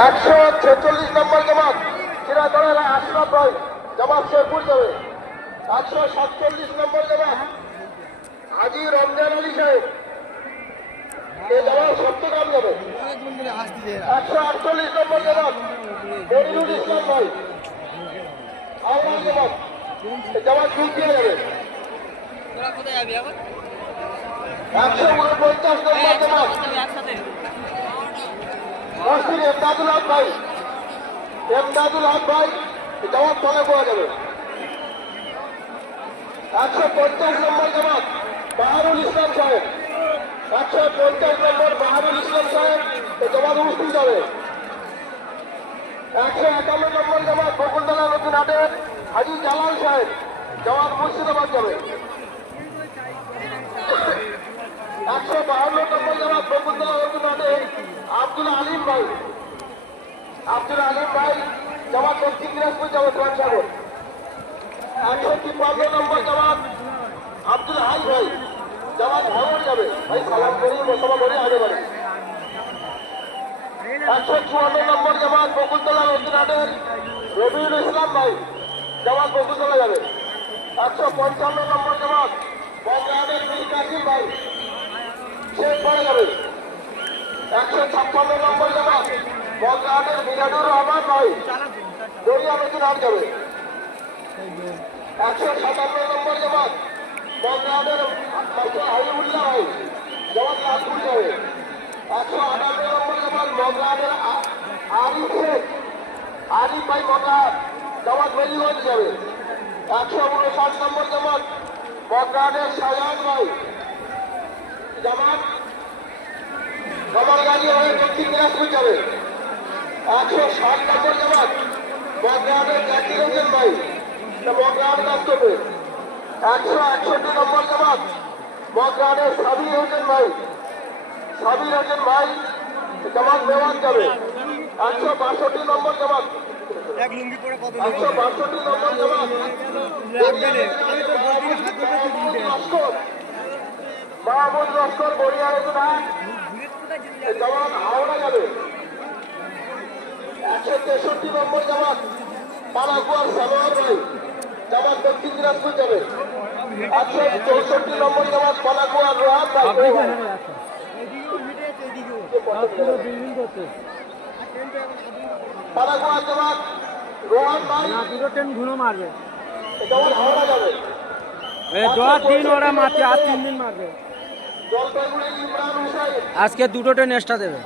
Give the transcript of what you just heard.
146 নম্বর জামাত চিরাতলার আশরাফ ভাই জামাত শেরপুর যাবে। 147 নম্বর জামাত হাজী রমজান আলী সাহেব এই জামাত সপ্তগ্রাম যাবে। 148 নম্বর জামাত মনিরুল ইসলাম ভাই আওয়াল জামাত এই জামাত দুলকিয়া যাবে। 149 নম্বর জামাত মসজিদ এমদাদুল হক ভাই জামাত তলে পাওয়া যাবে। 150 নম্বর জামাত বাহারুল ইসলাম সাহেব 150 নম্বর বাহারুল ইসলাম সাহেব জামাত উপস্থিত যাবে। 151 নম্বর জামাত বকুলতলা নতুন হাটের হাজী জালাল সাহেব জামাত মুর্শিদাবাদ যাবে। 152 নম্বর জামাত বকুলতলা নতুন হাটের আব্দুল আলিম ভাই জামাত দক্ষিণ দিনাজপুর যাবে সাগর। 153 নম্বর জামাত আব্দুল হাই ভাই জামাত ভাঙর যাবে। ভাই সালাম করি মোসাফা করি আগে বাড়ি। 154 নম্বর জামাত বকুলতলা নতুন হাটের রবিউল ইসলাম ভাই জামাত বকুলতলা যাবে। 155 নম্বর জামাত বঙ্গাহাটের মীর কাসিম ভাই শেখ পড়ে যাবে। 156 নম্বর জামাত বঙ্গাহাটের মিরাজুর রহমান ভাই দরিয়া নতুন হাট যাবে। 157 নম্বর জামাত বঙ্গাহাটের হাবিবুল্লাহ ভাই জামাত লাভপুর যাবে। 158 নম্বর জামাত বঙ্গাহাটের আরিফ ভাই বঙ্গাহাট জামাত মেজিগঞ্জ যাবে। 159 নম্বর জামাত বঙ্গাহাটের শাহজাহান ভাই জামাত কামারগাঁও হয়ে দক্ষিণ দিনাজপুর যাবে। 160 নম্বর জামাত বঙ্গাহাটের জাকির হোসেন ভাই বঙ্গাহাট কাজ করবে। 161 নম্বর জামাত বঙ্গাহাটের সাবির হোসেন ভাই জামাত মেওয়ান যাবে। 162 নম্বর জামাত 162 নম্বর জামাত মাহমুদ লস্কর বড়িয়া নতুন হাট জামাত হাওড়া যাবে। 163 নম্বর জামাত পালাকুয়ার সালোয়ার ভাই জামাত দক্ষিণ দিনাজপুর যাবে। 164 নম্বর জামাত পালাকুয়ার রোহান ভাই পালাকুয়ার জামাত রোহান ভাই ঘুনো মারবে জামাত হাওড়া যাবে। 10 দিন ওরা মারছে, আর 3 দিন মারবে। জলপাইগুড়ি ইমরান হুসাইন আজকে 2টো ট্রেন এক্সট্রা দেবে।